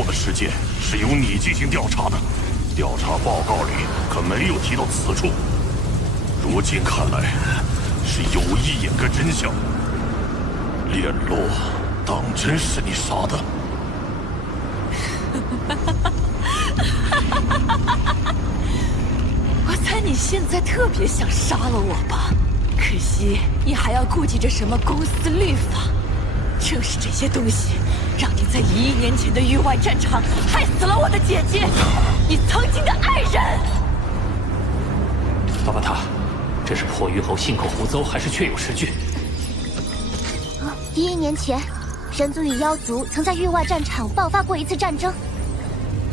落的事件是由你进行调查的，调查报告里可没有提到此处。如今看来，是有意掩盖真相。炼落当真是你杀的？我猜你现在特别想杀了我吧？可惜你还要顾忌着什么公司律法。正是这些东西，让你在1亿年前的域外战场害死了我的姐姐，你曾经的爱人。巴巴塔，这是破鱼侯信口胡诌，还是确有实据？1亿年前，人族与妖族曾在域外战场爆发过一次战争。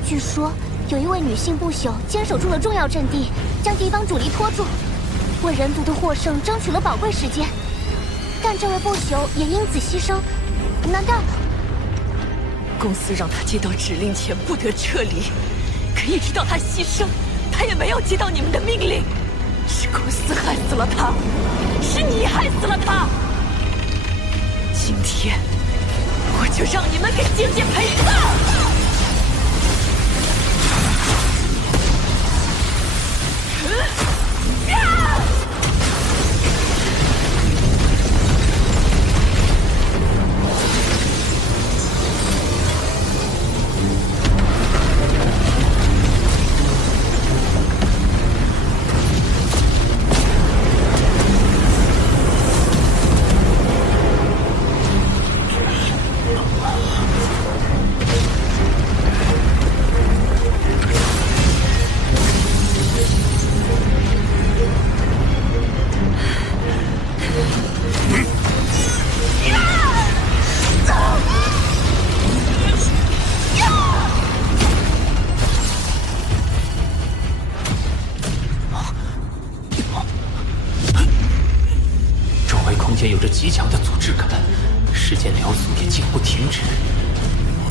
据说有一位女性不朽坚守住了重要阵地，将敌方主力拖住，为人族的获胜争取了宝贵时间。但这位不朽也因此牺牲，难道公司让他接到指令前不得撤离？可一直到他牺牲，他也没有接到你们的命令。是公司害死了他，是你害死了他。今天，我就让你们给姐姐赔葬！间有着极强的组织感，时间流速也竟不停止。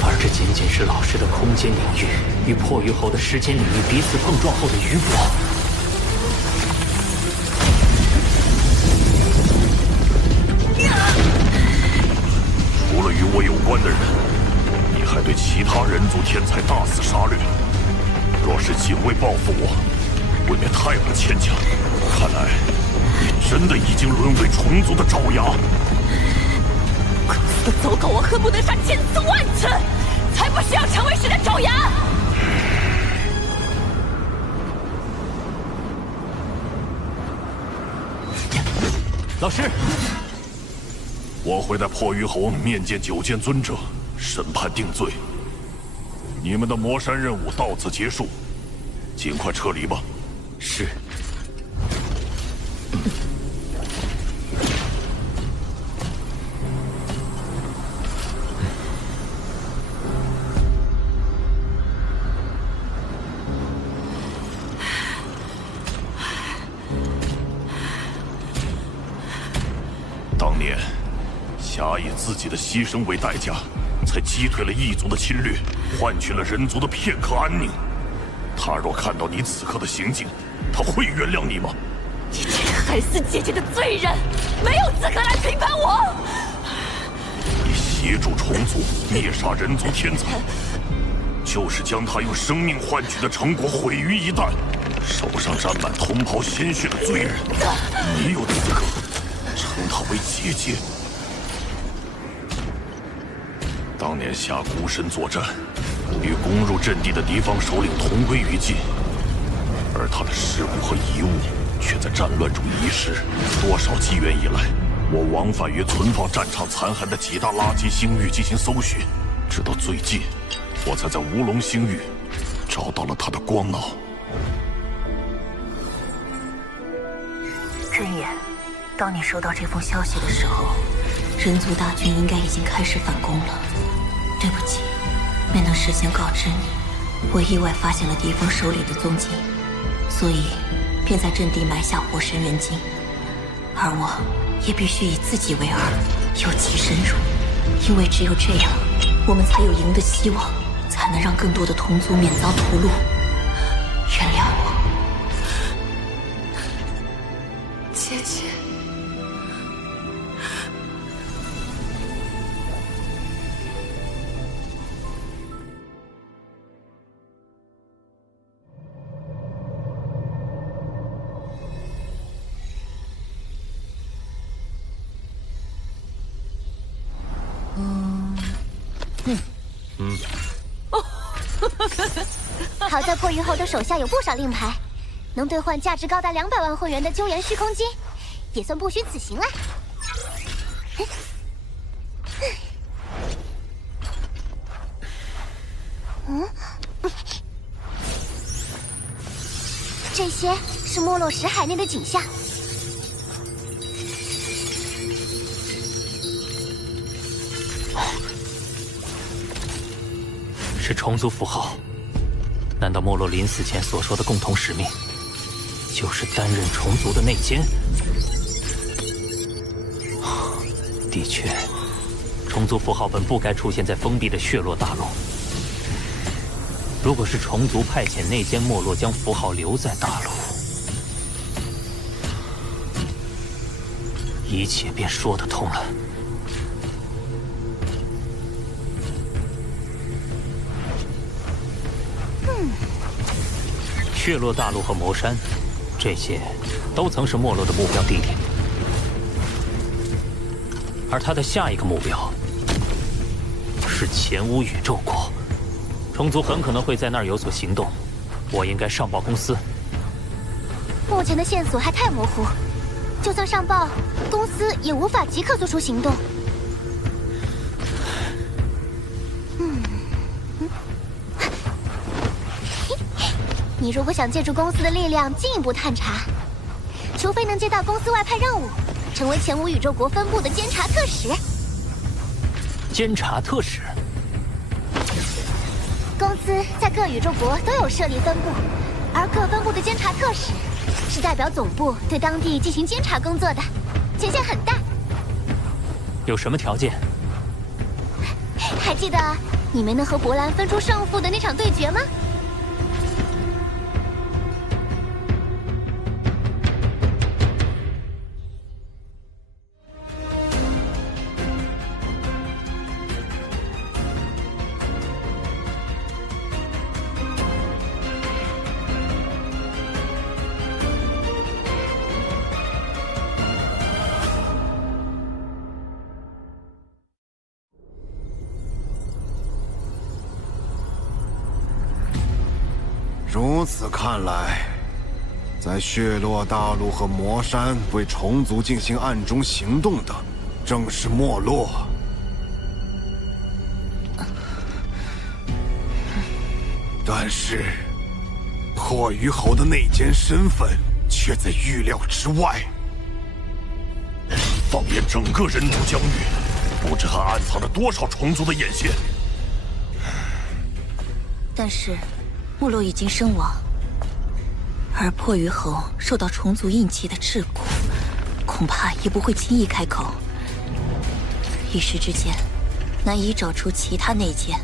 而这仅仅是老师的空间领域与破鱼侯的时间领域彼此碰撞后的余波。除了与我有关的人，你还对其他人族天才大肆杀掠。若是仅为报复我，未免太过牵强。看来你真的已经沦为虫族的爪牙。公司的走狗，我恨不得杀千次万次，才不是要成为谁的爪牙。老师，我会带破鱼侯面见九剑尊者，审判定罪。你们的魔山任务到此结束，尽快撤离吧。是。当年，侠以自己的牺牲为代价，才击退了异族的侵略，换取了人族的片刻安宁。他若看到你此刻的行径，他会原谅你吗？你这个害死姐姐的罪人，没有资格来评判我！你协助虫族灭杀人族天才，就是将他用生命换取的成果毁于一旦。手上沾满同袍鲜血的罪人，你有资格称他为姐姐？当年下孤身作战，与攻入阵地的敌方首领同归于尽，而他的尸骨和遗物却在战乱中遗失。多少机缘以来，我往返于存放战场残骸的几大垃圾星域进行搜寻，直到最近，我才在无龙星域找到了他的光脑。真言，当你收到这封消息的时候，人族大军应该已经开始反攻了。对不起，没能事先告知你，我意外发现了敌方首领的踪迹，所以便在阵地埋下火神元晶，而我也必须以自己为饵，诱其深入，因为只有这样，我们才有赢的希望，才能让更多的同族免遭屠戮。原谅我。姐姐，好在破鱼后的手下有不少令牌，能兑换价值高达200万混元的鸠岩虚空金，也算不虚此行了。这些是没落石海内的景象。是虫族符号。难道没落临死前所说的共同使命，就是担任虫族的内奸？的确，虫族符号本不该出现在封闭的血落大陆。如果是虫族派遣内奸没落将符号留在大陆，一切便说得通了。血落大陆和魔山，这些都曾是没落的目标地点，而他的下一个目标是前无宇宙国。虫族很可能会在那儿有所行动，我应该上报公司。目前的线索还太模糊，就算上报，公司也无法即刻做出行动。你如果想借助公司的力量进一步探查，除非能接到公司外派任务，成为前无宇宙国分部的监察特使。监察特使？公司在各宇宙国都有设立分部，而各分部的监察特使是代表总部对当地进行监察工作的，权限很大。有什么条件？还记得你没能和博兰分出胜负的那场对决吗？如此看来，在血落大陆和魔山为虫族进行暗中行动的，正是没落。但是，破鱼侯的内奸身份却在预料之外。放眼整个人族疆域，不知还暗藏着多少虫族的眼线。但是，没落已经身亡，而破鱼侯受到虫族印记的桎梏，恐怕也不会轻易开口。一时之间，难以找出其他内奸。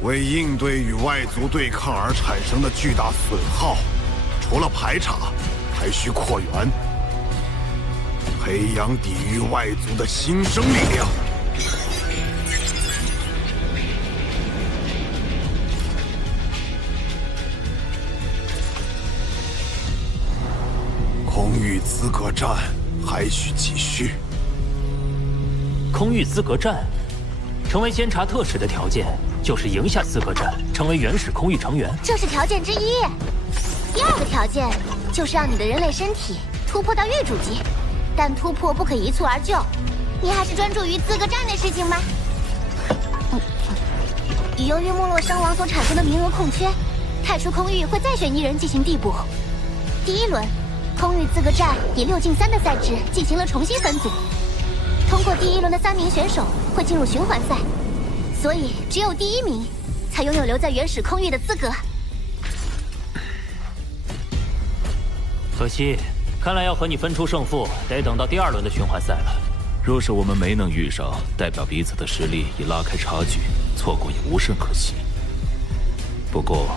为应对与外族对抗而产生的巨大损耗，除了排查，还需扩员，培养抵御外族的新生力量。空域资格战还需继续。空域资格战，成为监察特使的条件就是赢下资格战，成为原始空域成员。这是条件之一。第二个条件就是让你的人类身体突破到域主级，但突破不可一蹴而就。你还是专注于资格战的事情吧。由于没落伤亡所产生的名额空缺，太初空域会再选1人进行递补。第一轮，空域资格战以6进3的赛制进行了重新分组。通过第一轮的3名选手会进入循环赛，所以只有第1名才拥有留在原始空域的资格。可惜，看来要和你分出胜负，得等到第2轮的循环赛了。若是我们没能遇上，代表彼此的实力已拉开差距，错过也无甚可惜。不过，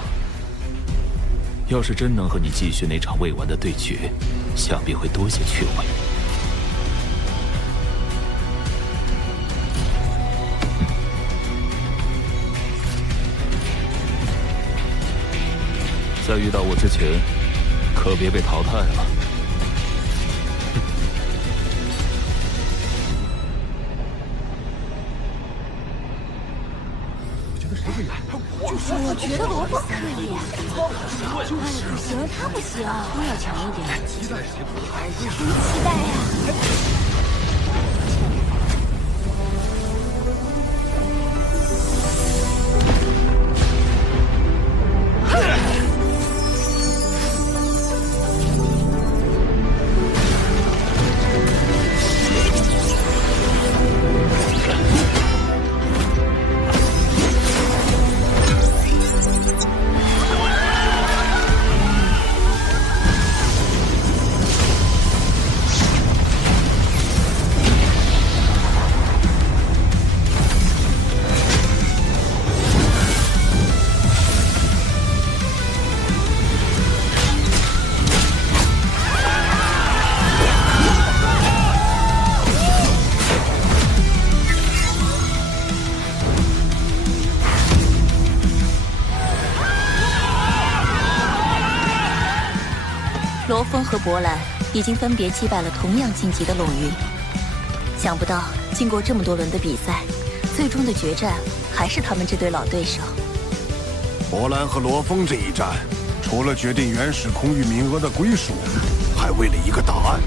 要是真能和你继续那场未完的对决，想必会多些趣味。在遇到我之前，可别被淘汰了。我觉得罗峰可以。哎，不行，他不行，都要强一点。期待呀！罗峰和博兰已经分别击败了同样晋级的陇云，想不到经过这么多轮的比赛，最终的决战还是他们这对老对手。博兰和罗峰这一战，除了决定原始空域名额的归属，还为了一个答案：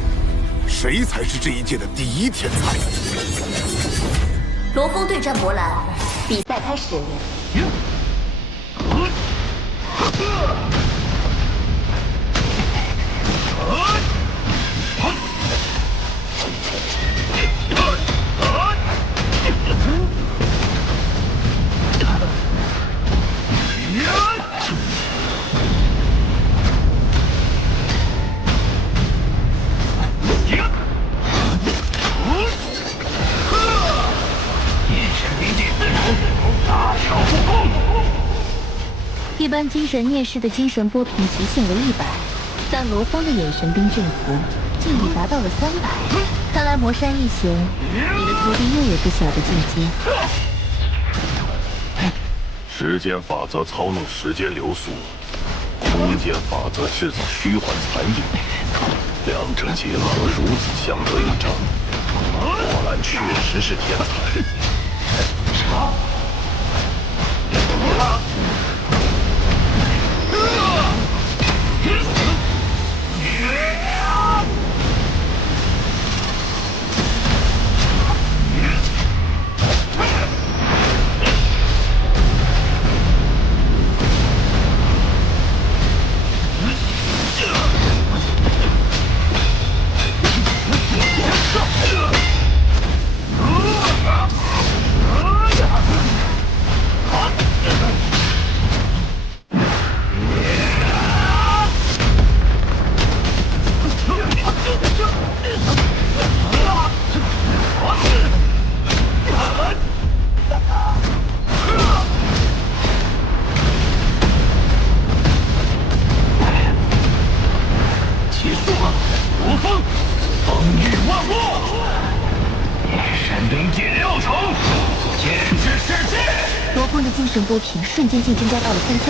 谁才是这一届的第一天才？罗峰对战博兰，比赛开始。一般精神孽士的精神波频极限为100，但罗峰的眼神冰阵符竟已达到了300。看来魔山一行，你的徒弟又有不小的进阶。时间法则操弄时间流速，空间法则制造虚幻残影，两者结合如此相得益彰，波兰确实是天才。罗峰的精神波频瞬间竟增加到了3200。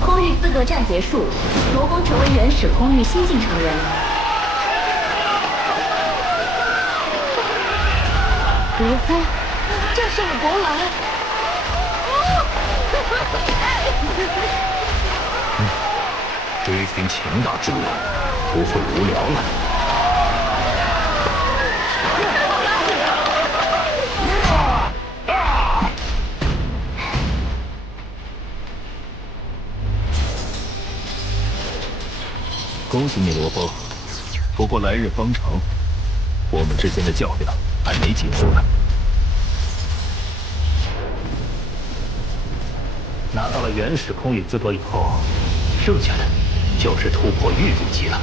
空域资格战结束，罗峰成为原始空域新晋成员。罗峰，战胜了博兰。追寻强大之路，不会无聊了。恭喜你，罗峰。不过来日方长，我们之间的较量还没结束呢。拿到了原始空域资格以后，剩下的就是突破域主级了。